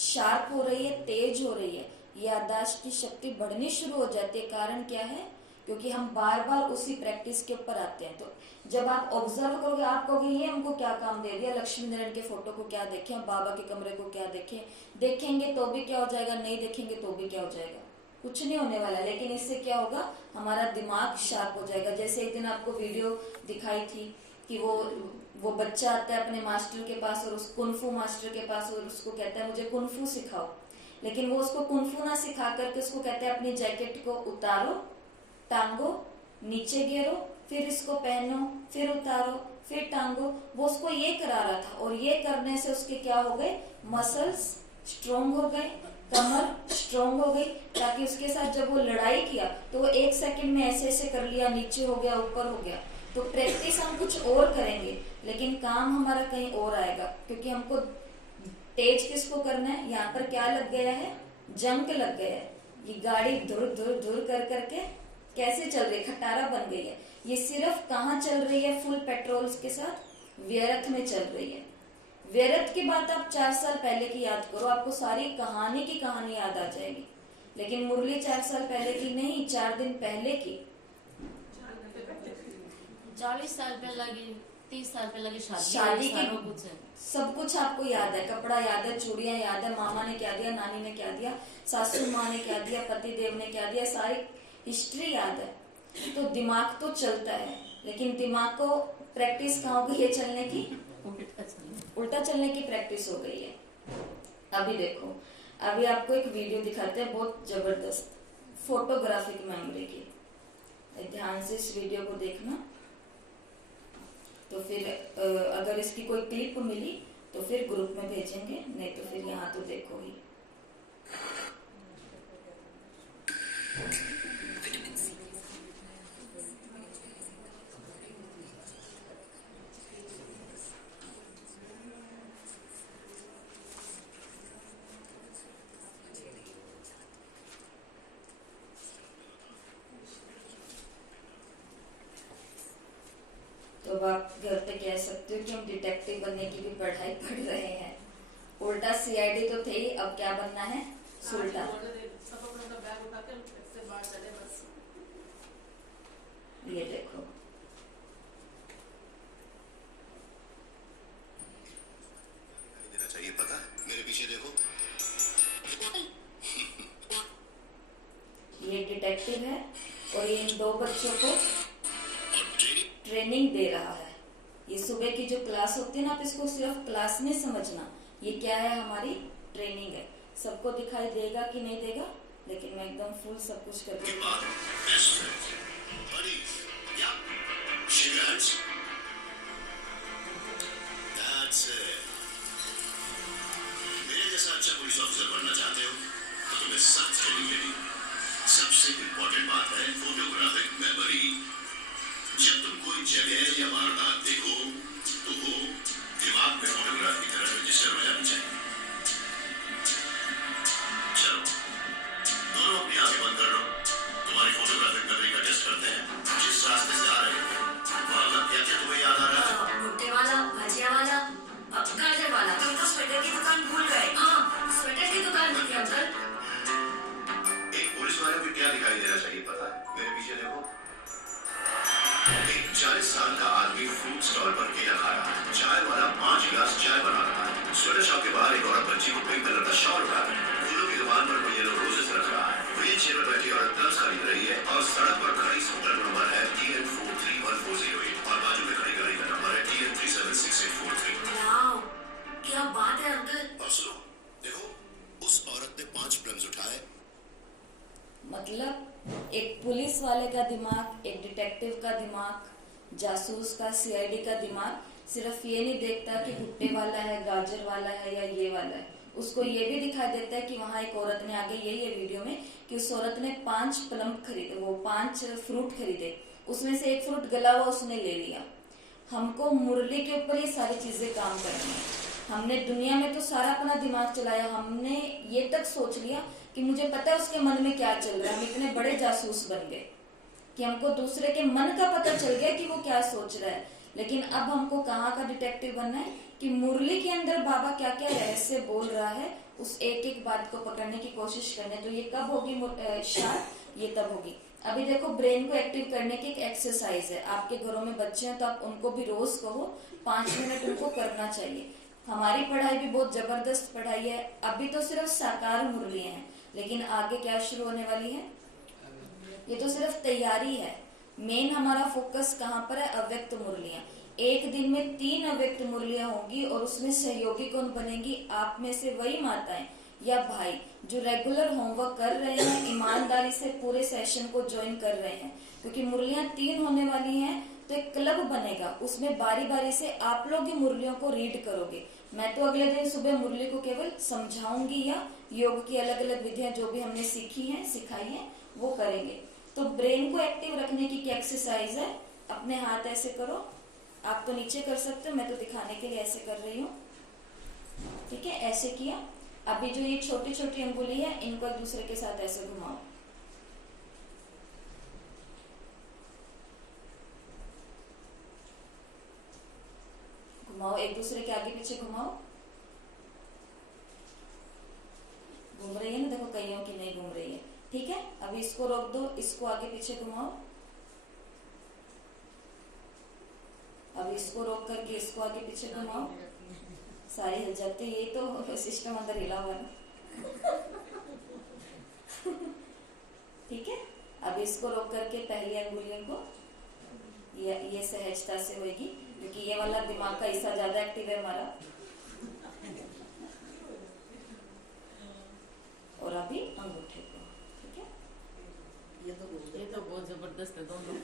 शार्प हो रही है, तेज हो रही है, याददाश्त की शक्ति बढ़नी शुरू हो जाती है। कारण क्या है, क्योंकि हम बार बार उसी प्रैक्टिस के ऊपर आते हैं। तो जब आप ऑब्जर्व करोगे, आप कहोगे ये हमको क्या काम दे दिया, लक्ष्मी नारायण के फोटो को क्या देखें, बाबा के कमरे को क्या देखें, देखेंगे तो भी क्या हो जाएगा, नहीं देखेंगे तो भी क्या हो जाएगा, कुछ नहीं होने वाला। लेकिन इससे क्या होगा, हमारा दिमाग शार्प हो जाएगा। जैसे एक दिन आपको वीडियो दिखाई थी कि वो बच्चा आता है अपने मास्टर के पास, और उस कुनफू मास्टर के पास, और उसको कहता है मुझे कुनफू सिखाओ। लेकिन वो उसको कुनफू ना सिखा करके उसको कहता है अपनी जैकेट को उतारो, टांगो, नीचे गिरो, फिर इसको पहनो, फिर उतारो, फिर टांगो। वो उसको ये करा रहा था, और ये करने से उसके क्या हो गए, मसल्स स्ट्रोंग हो गए, कमर स्ट्रोंग हो गई, ताकि उसके साथ जब वो लड़ाई किया तो वो 1 सेकंड में ऐसे ऐसे कर लिया, नीचे हो गया, ऊपर हो गया। तो प्रैक्टिस हम कुछ और करेंगे, लेकिन काम हमारा कहीं और आएगा, क्योंकि हमको तेज किसको करना है। यहाँ पर क्या लग गया है, जंक लग गया है। ये गाड़ी धुर धुर धुर कर करके कैसे चल रही है, खटारा बन गई है। ये सिर्फ कहाँ चल रही है, फुल पेट्रोल के साथ, व्यर्थ में चल रही है। व्यर्थ की बात आप 4 साल पहले की याद करो, आपको सारी कहानी की कहानी याद आ जाएगी। लेकिन मुरली 4 साल पहले की नहीं, 4 दिन पहले की, 40 साल पे लगी, 30 साल पे लगी शादी की कुछ है। सब कुछ आपको याद है, कपड़ा याद है, चूड़ियां याद है, मामा ने क्या दिया, नानी ने क्या दिया, सासू माँ ने क्या दिया, पति देव ने क्या दिया, सारी हिस्ट्री याद है। तो दिमाग तो चलता है, लेकिन दिमाग को प्रैक्टिस कहाँ हो गई है चलने की, उल्टा चलने की प्रैक्टिस हो गई है। अभी देखो, अभी आपको एक वीडियो दिखाते हैं, बहुत जबरदस्त फोटोग्राफिक मेमोरी की। ध्यान से इस वीडियो को देखना, तो फिर अगर इसकी कोई क्लिप मिली तो फिर ग्रुप में भेजेंगे, नहीं तो फिर यहाँ तो देखो ही। तो अब आप घर पे कह सकते हो कि हम डिटेक्टिव बनने की भी पढ़ाई पढ़ रहे हैं। उल्टा सीआईडी तो थे ही, अब क्या बनना है, सुल्टा। ये देखो, देना चाहिए, पता मेरे पीछे देखो। ये डिटेक्टिव है, और ये इन 2 बच्चों को ट्रेनिंग दे रहा है। ये सुबह की जो क्लास होती है ना, आप इसको सिर्फ क्लास नहीं समझना, ये क्या है, हमारी ट्रेनिंग है। सबको दिखाई देगा कि नहीं देगा, लेकिन मैं एकदम फुल सब कुछ करके मेरे जैसा अच्छा पुलिस ऑफिसर बनना चाहते हो तो तुम्हें सख्त ट्रेनिंग लेनी। सबसे इम्पोर्टेंट बात है फोटोग्राफिक मेमोरी। जब तुम कोई जगह या वारदात देखो तो वो दिमाग में फोटोग्राफ की तरह रजिस्टर हो जानी चाहिए। चलो दोनों अपनी आंखें बंद कर लो, तुम्हारी फोटोग्राफिक मेमोरी का टेस्ट करते हैं। जिस रास्ते से आ रहे हो वारदात क्या क्या तुम्हें याद आ रहा है? भुट्टे वाला, भजिया वाला, गाजर वाला। तुम तो स्वेटर की दुकान भूल गए। हाँ, स्वेटर की दुकान भूल गए अंकल। एक पुलिस वाले को क्या दिखाई देना चाहिए पता है? मेरे पीछे देखो, एक 40 साल का आदमी फ्रूट स्टॉल पर केला खा रहा है। चाय वाला 5 गिलास चाय बना रहा है। स्वेटर शॉप के बाहर एक औरत बच्ची को पिंक कलर का शॉल उठा रही है। फूलों की दुकान पर कोई येलो रोजेस रख रहा है। व्हील चेयर पर बैठी औरत ग्लव्स खरीद रही है, और सड़क पर खड़ी स्कूटर नंबर है TN431408 और बाजू में खड़ी गाड़ी का नंबर है TN376843। वाओ, क्या बात है अंकल। और सुनो, देखो उस औरत ने 5 प्लम्स उठाए। मतलब एक पुलिस वाले का दिमाग, एक डिटेक्टिव का दिमाग, जासूस का, सीआईडी का दिमाग सिर्फ ये नहीं देखता कि भुट्टे वाला है, गाजर वाला है या ये वाला है। उसको ये भी दिखाई देता है कि वहां एक औरत ने, आगे यही है वीडियो में, कि उस औरत ने 5 प्लम खरीदे, वो 5 फ्रूट खरीदे, उसमें से एक फ्रूट गला हुआ उसने ले लिया। हमको मुरली के ऊपर ये सारी चीजें काम करनी है। हमने दुनिया में तो सारा अपना दिमाग चलाया, हमने ये तक सोच लिया कि मुझे पता है उसके मन में क्या चल रहा है। हम इतने बड़े जासूस बन गए कि हमको दूसरे के मन का पता चल गया कि वो क्या सोच रहा है। लेकिन अब हमको कहाँ का डिटेक्टिव बनना है कि मुरली के अंदर बाबा क्या क्या रहस्य बोल रहा है, उस एक एक बात को पकड़ने की कोशिश करने। तो ये कब होगी शार्प, ये तब होगी। अभी देखो ब्रेन को एक्टिव करने की एक एक्सरसाइज है। आपके घरों में बच्चे हैं तो आप उनको भी रोज कहो 5 मिनट उनको करना चाहिए। हमारी पढ़ाई भी बहुत जबरदस्त पढ़ाई है, अभी तो सिर्फ साकार मुरलियां हैं, लेकिन आगे क्या शुरू होने वाली है, ये तो सिर्फ तैयारी है। मेन हमारा फोकस कहाँ पर है, अव्यक्त मुरलियां। एक दिन में 3 अव्यक्त मुरलियां होंगी और उसमें सहयोगी कौन बनेंगी, आप में से वही माताएं या भाई जो रेगुलर होमवर्क कर रहे हैं, ईमानदारी से पूरे सेशन को ज्वाइन कर रहे हैं। क्योंकि मुरलियां 3 होने वाली हैं तो एक क्लब बनेगा, उसमें बारी बारी से आप लोग ही मुरलियों को रीड करोगे। मैं तो अगले दिन सुबह मुरली को केवल समझाऊंगी या योग की अलग अलग विधियां जो भी हमने सीखी हैं सिखाई हैं वो करेंगे। तो ब्रेन को एक्टिव रखने की क्या एक्सरसाइज है, अपने हाथ ऐसे करो, आप तो नीचे कर सकते हो, मैं तो दिखाने के लिए ऐसे कर रही हूँ, ठीक है, ऐसे किया। अभी जो ये छोटी छोटी अंगुली है इनको एक दूसरे के साथ ऐसे घुमाओ, घुमाओ, एक दूसरे के आगे पीछे घुमाओ। घूम रही है ना, देखो कईयों की नहीं घूम रही है, ठीक है। अभी इसको रोक दो, इसको आगे पीछे घुमाओ। अब इसको रोक करके इसको आगे पीछे घुमाओ, सारी हिल जाती है। ये तो सिस्टम अंदर हिला हुआ है ठीक है। अब इसको रोक करके पहली अंगुलियों को ये सहजता से होगी, क्योंकि ये वाला दिमाग का हिस्सा ज्यादा एक्टिव है हमारा। और अभी अंगूठे को, ठीक है। ये तो बहुत जबरदस्त है दोनों।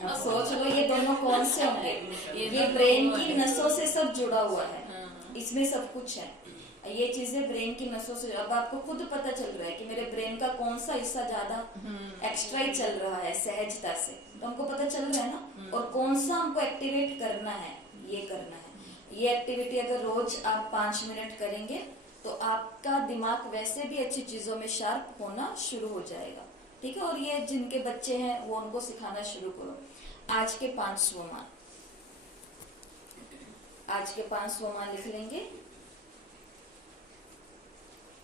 अब सोच लो ये दोनों कौन से होंगे, ये ब्रेन की नसों से सब जुड़ा हुआ है, इसमें सब कुछ है। ये चीजें ब्रेन की नसों से, अब आपको खुद पता चल रहा है कि मेरे ब्रेन का कौन सा हिस्सा ज्यादा एक्स्ट्रा ही चल रहा है सहजता से, तो हमको पता चल रहा है ना। और कौन सा हमको एक्टिवेट करना है, ये करना है। ये एक्टिविटी अगर रोज आप 5 मिनट करेंगे तो आपका दिमाग वैसे भी अच्छी चीजों में शार्प होना शुरू हो जाएगा, ठीक है। और ये जिनके बच्चे हैं वो उनको सिखाना शुरू करो। आज के 5 स्वमान, आज के 5 स्वमान लिख लेंगे।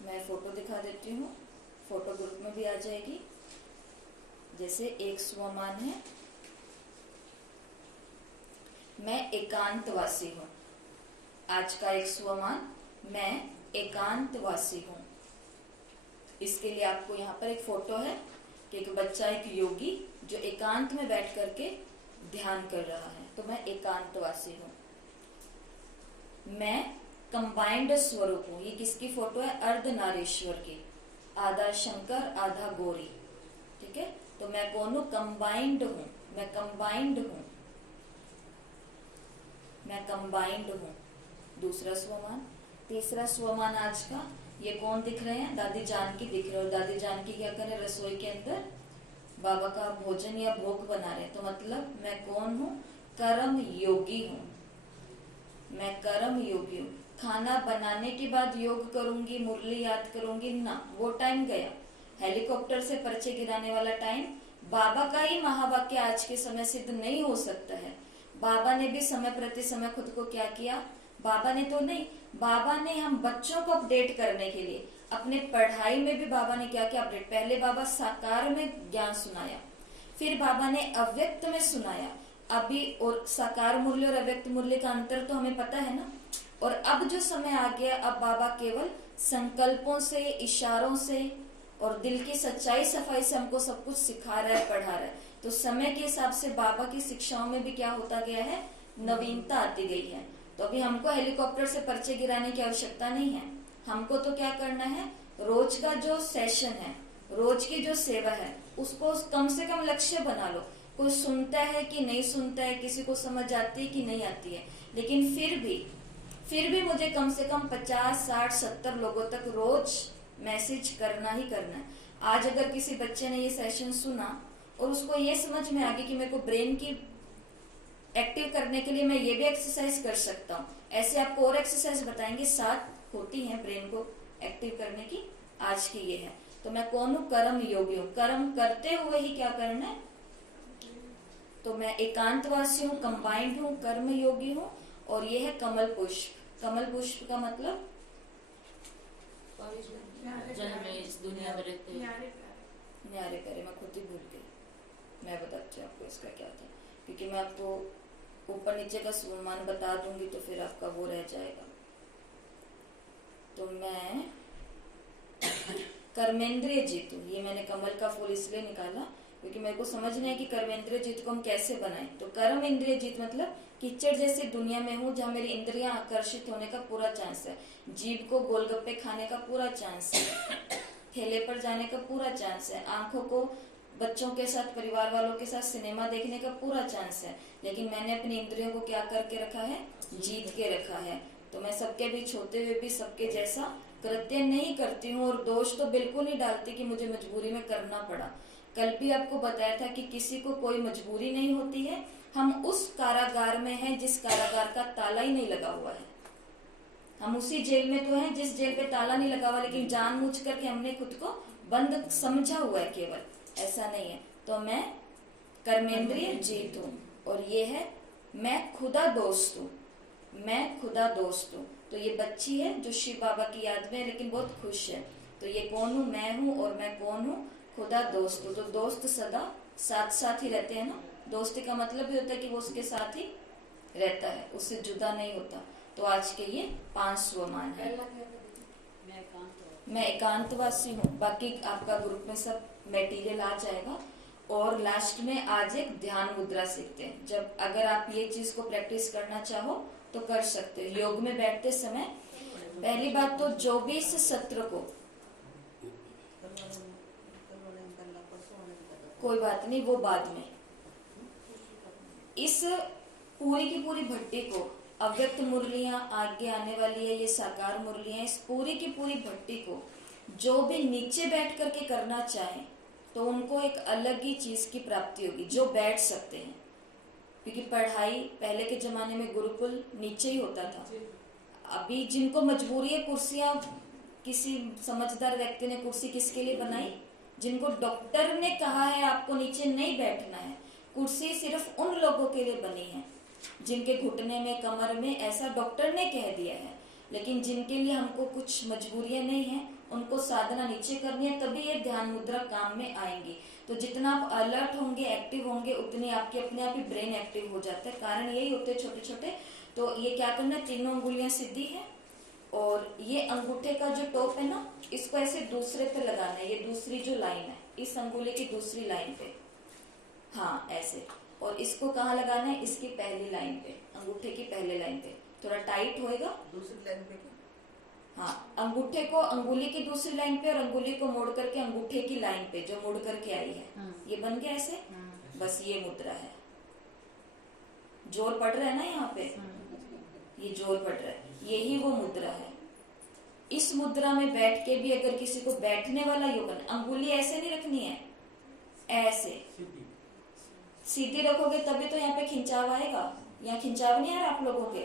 मैं फोटो दिखा देती हूँ, फोटो ग्रुप में भी आ जाएगी। जैसे एक स्वमान है, मैं एकांतवासी हूँ। आज का एक स्वमान, मैं एकांतवासी हूँ। इसके लिए आपको यहाँ पर एक फोटो है कि एक बच्चा, एक योगी जो एकांत में बैठ करके ध्यान कर रहा है, तो मैं एकांतवासी हूँ। मैं कंबाइंड स्वरूप हूँ। ये किसकी फोटो है, अर्धनारीश्वर की, आधा शंकर आधा गौरी, ठीक है। तो मैं कौन हूँ, कंबाइंड हूँ, मैं कंबाइंड हूँ, मैं कंबाइंड हूँ। दूसरा स्वमान। तीसरा स्वमान आज का, ये कौन दिख रहे हैं, दादी जानकी दिख रहे हैं। और दादी जानकी क्या कर रहे हैं, रसोई के अंदर बाबा का भोजन या भोग बना रहे हैं। तो मतलब मैं कौन हूँ, कर्म योगी हूँ, मैं कर्म योगी हूँ। खाना बनाने के बाद योग करूंगी, मुरली याद करूंगी ना, वो टाइम गया। हेलीकॉप्टर से पर्चे गिराने वाला टाइम, बाबा का ही महावाक्य आज के समय सिद्ध नहीं हो सकता है। बाबा ने भी समय प्रति समय खुद को क्या किया, बाबा ने तो नहीं, बाबा ने हम बच्चों को अपडेट करने के लिए अपने पढ़ाई में भी बाबा ने क्या किया, अपडेट। पहले बाबा साकार में ज्ञान सुनाया, फिर बाबा ने अव्यक्त में सुनाया। अभी और साकार मुरली और अव्यक्त मुरली का अंतर तो हमें पता है ना। और अब जो समय आ गया, अब बाबा केवल संकल्पों से, इशारों से और दिल की सच्चाई सफाई से हमको सब कुछ सिखा रहा है, पढ़ा रहा है। तो समय के हिसाब से बाबा की शिक्षाओं में भी क्या होता गया है, नवीनता आती गई है। तो अभी हमको हेलीकॉप्टर से पर्चे गिराने की आवश्यकता नहीं है। हमको तो क्या करना है, रोज का जो सेशन है, रोज की जो सेवा है, उसको कम से कम लक्ष्य बना लो। कोई सुनता है कि नहीं सुनता है, किसी को समझ आती है कि नहीं आती है, लेकिन फिर भी मुझे कम से कम 50, 60, 70 लोगों तक रोज मैसेज करना ही करना है। आज अगर किसी बच्चे ने ये सेशन सुना और उसको ये समझ में आ गई कि मेरे को ब्रेन की एक्टिव करने के लिए मैं ये भी एक्सरसाइज कर सकता हूँ, ऐसे आपको और एक्सरसाइज बताएंगे, 7 होती हैं ब्रेन को एक्टिव करने की। आज की ये है। तो मैं कौन हूँ, कर्म योगी हूँ। कर्म करते हुए ही क्या करना है, तो मैं एकांतवासी हूँ, कंबाइंड हूँ, कर्म योगी हूँ, और ये है कमल पुष्प। कमल पुष्प का मतलब जल में इस दुनिया में रहते हैं। न्यारे प्यारे, मैं खुद ही भूल गई। मैं बताती हूँ आपको इसका क्या था, क्योंकि मैं आपको ऊपर नीचे का सुमान बता दूंगी तो फिर आपका वो रह जाएगा। तो मैं कर्मेंद्रिय जीत हूँ। ये मैंने कमल का फूल इसलिए निकाला क्योंकि मेरे को समझना है कि कर्मेंद्रिय जीत को हम कैसे बनाएं। तो कर्म इंद्रिय जीत मतलब कीचड़ जैसी दुनिया में हूँ जहाँ मेरी इंद्रियां आकर्षित होने का पूरा चांस है, जीभ को गोलगप्पे खाने का पूरा चांस है, ठेले पर जाने का पूरा चांस है, आंखों को बच्चों के साथ, परिवार वालों के साथ सिनेमा देखने का पूरा चांस है, लेकिन मैंने अपनी इंद्रियों को क्या करके रखा है, जीत के रखा है। तो मैं सबके बीच होते हुए भी सबके जैसा कृत्य नहीं करती हूँ, और दोष तो बिल्कुल नहीं डालती कि मुझे मजबूरी में करना पड़ा। कल भी आपको बताया था कि किसी को कोई मजबूरी नहीं होती है। हम उस कारागार में हैं जिस कारागार का ताला ही नहीं लगा हुआ है। हम उसी जेल में तो हैं जिस जेल पे ताला नहीं लगा हुआ, लेकिन जानबूझ करके हमने खुद को बंद समझा हुआ है केवल, ऐसा नहीं है। तो मैं कर्मेंद्रिय जीत हूँ, और ये है मैं खुदा दोस्त हूँ। मैं खुदा दोस्त हूँ। तो ये बच्ची है जो शिव बाबा की याद में, लेकिन बहुत खुश है। तो ये कौन हूँ, मैं हूँ, और मैं कौन हूँ, खुदा दोस्त हूँ। तो दोस्त सदा साथ साथ ही रहते हैं ना। दोस्ती का मतलब भी होता है कि वो उसके साथ ही रहता है, उससे जुदा नहीं होता। तो आज के ये 5 स्वमान है। मैं एकांतवासी हूँ। बाकी आपका ग्रुप में सब मटेरियल आ जाएगा। और लास्ट में आज एक ध्यान मुद्रा सीखते हैं। जब अगर आप ये चीज को प्रैक्टिस करना चाहो तो कर सकते हो। योग में बैठते समय पहली बात तो 24 सत्र को, कोई बात नहीं वो बाद में, इस पूरी की पूरी भट्टी को, अव्यक्त मुरलियां आगे आने वाली है, ये साकार मुरलियां, इस पूरी की पूरी भट्टी को जो भी नीचे बैठ करके करना चाहे तो उनको एक अलग ही चीज की प्राप्ति होगी, जो बैठ सकते हैं। क्योंकि पढ़ाई पहले के जमाने में गुरुकुल नीचे ही होता था। अभी जिनको मजबूरी है, कुर्सियां किसी समझदार व्यक्ति ने कुर्सी किसके लिए बनाई, जिनको डॉक्टर ने कहा है आपको नीचे नहीं बैठना है। कुर्सी सिर्फ उन लोगों के लिए बनी है जिनके घुटने में, कमर में ऐसा डॉक्टर ने कह दिया है। लेकिन जिनके लिए हमको कुछ मजबूरियां नहीं है, उनको साधना नीचे करनी है, तभी ये ध्यान मुद्रा काम में आएंगी। तो जितना आप अलर्ट होंगे, एक्टिव होंगे, उतनी आपकी अपने आप ही ब्रेन एक्टिव हो जाता है। कारण यही होते छोटे छोटे। तो ये क्या करना है, तीनों अंगुलियां सीधी है, और ये अंगूठे का जो टॉप है ना, इसको ऐसे दूसरे पे लगाना है। ये दूसरी जो लाइन है, इस अंगुली की दूसरी लाइन पे, हाँ ऐसे। और इसको कहाँ लगाना है, इसकी पहली लाइन पे, अंगूठे की पहले लाइन पे। थोड़ा टाइट होएगा। दूसरी लाइन पे, हाँ, अंगूठे को अंगुली की दूसरी लाइन पे, और अंगुली को मोड़ करके अंगूठे की लाइन पे जो मुड़ करके आई है। ये बन गया ऐसे। बस ये मुद्रा है। जोर पड़ रहा है ना यहाँ पे, ये जोर पड़ रहा है, यही वो मुद्रा है। इस मुद्रा में बैठ के भी अगर किसी को बैठने वाला योग, अंगुली ऐसे नहीं रखनी है, ऐसे सीधी रखोगे तभी तो यहाँ पे खिंचाव आएगा। यहाँ खिंचाव नहीं आ रहा आप लोगों के,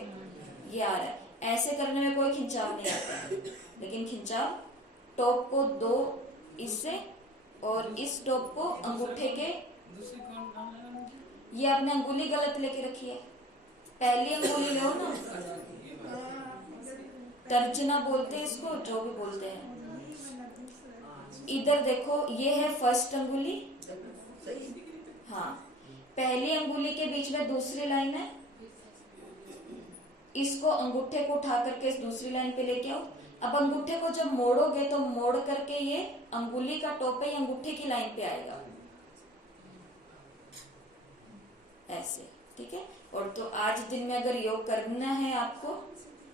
ये आ रहा है। ऐसे करने में कोई खिंचाव नहीं आता है, लेकिन खिंचाव टॉप को दो इससे, और इस टॉप को अंगूठे के, ये आपने अंगुली गलत लेके रखी है। पहली अंगुली लो ना, तर्जना बोलते हैं इसको, जो भी बोलते हैं। इधर देखो, ये है फर्स्ट अंगुली, हाँ, पहली अंगुली के बीच में दूसरी लाइन है। इसको अंगूठे को उठा करके इस दूसरी लाइन पे लेके आओ। अब अंगूठे को जब मोड़ोगे तो मोड़ करके ये अंगुली का टॉप है, अंगूठे की लाइन पे आएगा, ऐसे, ठीक है। और तो आज दिन में अगर योग करना है आपको,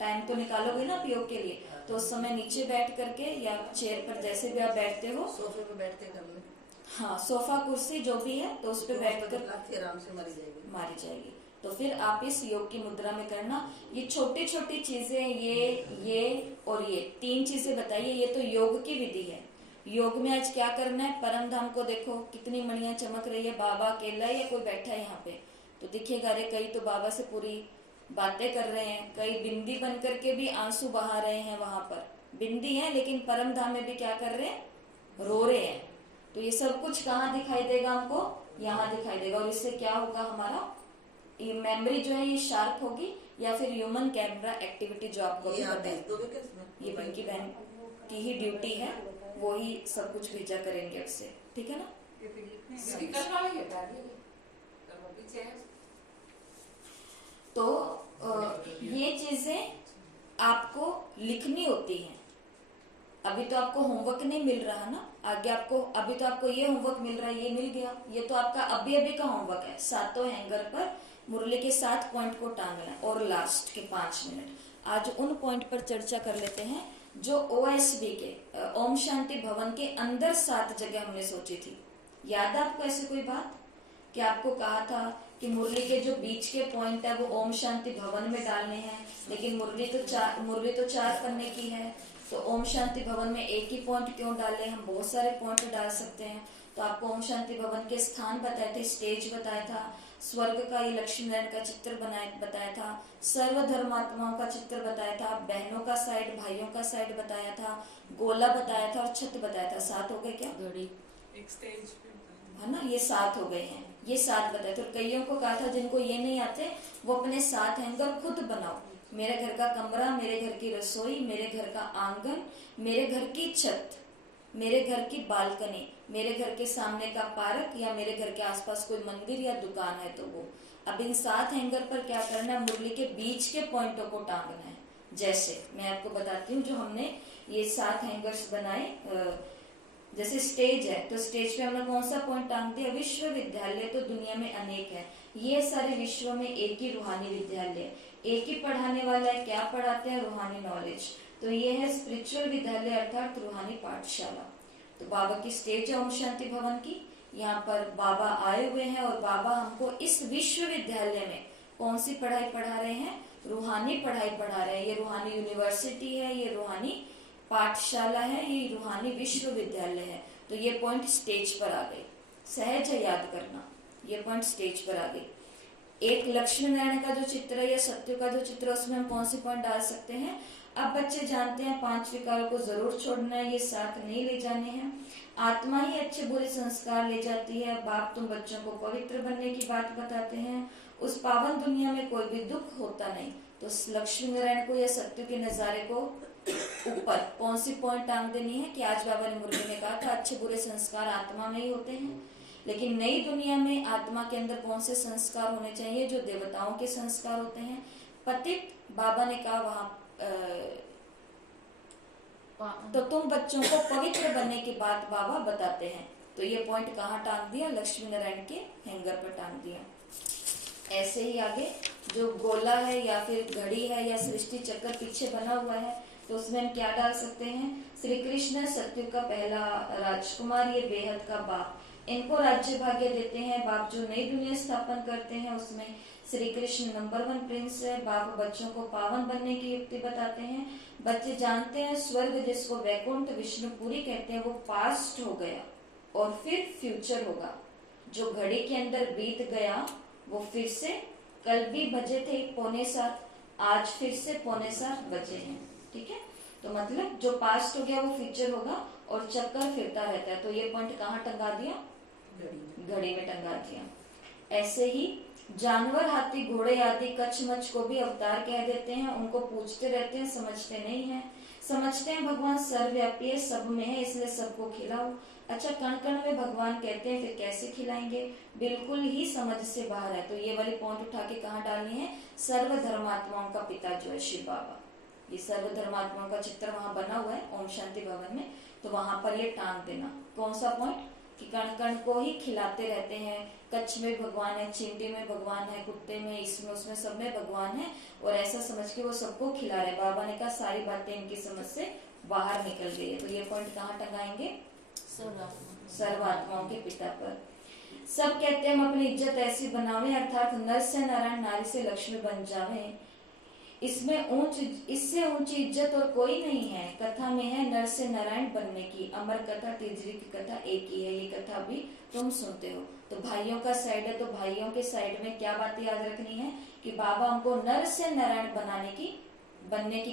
टाइम तो निकालोगे ना आप योग के लिए, तो उस समय नीचे बैठ करके या चेयर पर जैसे भी आप बैठते हो, सोफे पे बैठते कर ले। हाँ, सोफा कुर्सी जो भी है, तो उस पे बैठ कर आराम से मारी जाएगी। तो फिर आप इस योग की मुद्रा में करना। ये छोटी छोटी चीजें, ये और ये 3 चीजें बताइए। ये तो योग की विधि है। योग में आज क्या करना है, परम धाम को देखो कितनी मणियां चमक रही है। बाबा अकेला या कोई बैठा है यहाँ पे तो दिखेगा। अरे कई तो बाबा से पूरी बातें कर रहे हैं, कई बिंदी बन करके भी आंसू बहा रहे हैं। वहां पर बिंदी है, लेकिन परम धाम में भी क्या कर रहे हैं, रो रहे हैं। तो ये सब कुछ कहाँ दिखाई देगा हमको, यहाँ दिखाई देगा, और इससे क्या होगा, हमारा ये मेमोरी जो है ये शार्प होगी, या फिर ह्यूमन कैमरा एक्टिविटी जो आपको ये भी आप बताया, भेज दोगे क्या इसमें? ये पिंकी बहन की ही ड्यूटी है, वो ही सब कुछ भेजा करेंगे अब से, ठीक है ना। तो ये चीजें आपको लिखनी होती हैं। अभी तो आपको होमवर्क नहीं मिल रहा ना, आगे आपको, अभी तो आपको ये होमवर्क मिल रहा है, ये मिल गया, ये तो आपका अभी अभी का होमवर्क है। सातों हैंगर पर मुरली के 7 पॉइंट को टांगना है, और लास्ट के 5 मिनट आज उन पॉइंट पर चर्चा कर लेते हैं जो OSB के ओम शांति भवन के अंदर 7 जगह हमने सोची थी। याद है आपको ऐसी कोई बात कि आपको कहा था कि मुरली के जो बीच के पॉइंट है वो ओम शांति भवन में डालने हैं, लेकिन मुरली तो 4 पन्ने की है, तो ओम शांति भवन में एक ही पॉइंट क्यों डाले, हम बहुत सारे पॉइंट डाल सकते हैं। तो आपको ओम शांति भवन के स्थान बताए थे, स्टेज बताया था, स्वर्ग का ये लक्ष्मी नारायण का चित्र बताया था, सर्वधर्मात्माओं का चित्र बताया था, बहनों का साइड, भाइयों का साइड बताया था, गोला बताया था, और छत बताया था। 7 हो गए क्या? घड़ी एक स्टेज पे है ना, ये 7 हो गए हैं, ये 7 बताए थे। और कईयों को कहा था जिनको ये नहीं आते वो अपने 7 हैंगर खुद बनाओ। मेरे घर का कमरा, मेरे घर की रसोई, मेरे घर का आंगन, मेरे घर की छत, मेरे घर की बालकनी, मेरे घर के सामने का पार्क, या मेरे घर के आसपास कोई मंदिर या दुकान है तो वो। अब इन 7 हैंगर पर क्या करना है, मुरली के बीच के पॉइंटों को टांगना है। जैसे मैं आपको बताती हूँ, जो हमने ये 7 हैंगर्स बनाए, जैसे स्टेज है तो स्टेज पे हमने कौन सा पॉइंट टांग दिया, विश्वविद्यालय तो दुनिया में अनेक है, ये सारे विश्व में एक ही रूहानी विद्यालय, एक ही पढ़ाने वाला है, क्या पढ़ाते हैं, रूहानी नॉलेज। तो ये है स्पिरिचुअल विद्यालय अर्थात रूहानी पाठशाला। तो बाबा की स्टेज है ओम शांति भवन की, यहाँ पर बाबा आए हुए हैं, और बाबा हमको इस विश्वविद्यालय में कौन सी पढ़ाई पढ़ा रहे हैं, रूहानी पढ़ाई पढ़ा रहे हैं। ये रूहानी यूनिवर्सिटी है, ये रूहानी पाठशाला है, ये रूहानी विश्वविद्यालय है। तो ये पॉइंट स्टेज पर आ गए, सहज है याद करना, ये पॉइंट स्टेज पर आ गई। एक लक्ष्मी नारायण का जो चित्र है या सत्य का जो चित्र है, उसमें हम कौन सी पॉइंट डाल सकते हैं। अब बच्चे जानते हैं 5 विकारों को जरूर छोड़ना है, ये साथ नहीं ले जाने हैं। आत्मा ही अच्छे बुरे संस्कार ले जाती है। बाप तुम बच्चों को पवित्र बनने की बात बताते हैं, उस पावन दुनिया में कोई भी दुख होता नहीं। तो लक्ष्मी नारायण को या सत्य के नजारे को ऊपर कौन सी पॉइंट टांग देनी है कि आज बाबा ने मुरली में कहा था अच्छे बुरे संस्कार आत्मा में ही होते हैं, लेकिन नई दुनिया में आत्मा के अंदर कौन से संस्कार होने चाहिए, जो देवताओं के संस्कार होते हैं। पतित बाबा ने कहा वहां तो तुम बच्चों को पवित्र बनने की बात बाबा बताते हैं। तो ये पॉइंट कहाँ टांग दिया, लक्ष्मी नारायण के हैंगर पर टांग दिया। ऐसे ही आगे जो गोला है या फिर घड़ी है या सृष्टि चक्र पीछे बना हुआ है, तो उसमें हम क्या डाल सकते हैं, श्री कृष्ण सतयुग का पहला राजकुमार, ये बेहद का बाप, इनको राज्य भाग्य देते हैं। बाप जो नई दुनिया स्थापन करते हैं उसमें श्री कृष्ण नंबर 1 प्रिंस है। बाप बच्चों को पावन बनने की युक्ति बताते हैं। बच्चे जानते हैं स्वर्ग जिसको वैकुंठ विष्णुपुरी कहते हैं वो पास्ट हो गया और फिर फ्यूचर होगा। जो घड़ी के अंदर बीत गया वो फिर से, कल भी बजे थे 6:45, आज फिर से 6:45 बजे हैं, ठीक है। तो मतलब जो पास्ट हो गया वो फ्यूचर होगा और चक्कर फिरता रहता है। तो ये पॉइंट कहाँ टंगा दिया, घड़ी में टंगा दिया। ऐसे ही जानवर, हाथी, घोड़े आदि कच्छ मच्छ को भी अवतार कह देते हैं। उनको पूछते रहते हैं, समझते नहीं है। समझते हैं भगवान सर्वव्यापी है, सब में है, इसलिए सबको खिलाओ। अच्छा, कण कण में भगवान कहते हैं, फिर कैसे खिलाएंगे, बिल्कुल ही समझ से बाहर है। तो ये वाली पॉइंट उठा के कहाँ डालनी है, सर्वधर्मात्माओं का पिता जो है शिव बाबा, ये सर्वधर्मात्माओं का चित्र वहां बना हुआ है ओम शांति भवन में, तो वहां पर ये टांग देना। कौन सा पॉइंट, कि कण कण को ही खिलाते रहते हैं। कच्छ में भगवान है, चींटी में भगवान है, कुत्ते में, इसमें उसमें सब में भगवान है, और ऐसा समझ के वो सबको खिला रहे। बाबा ने कहा सारी बातें इनकी समझ से बाहर निकल गई है। तो ये पॉइंट कहाँ टंगाएंगे, सर्वात्माओं के पिता पर। सब कहते हैं हम अपनी इज्जत ऐसी बनावे, अर्थात नर से नारायण, नारी से लक्ष्मी बन जावे। इससे ऊंची इज्जत और कोई नहीं है। कथा में है नर से नारायण बनने की। अमर कथा, तीजरी की कथा एक ही है, ये कथा भी तुम सुनते हो। तो भाइयों का साइड है, तो भाइयों के साइड में क्या बात याद रखनी है कि बाबा हमको नर से नारायण बनने की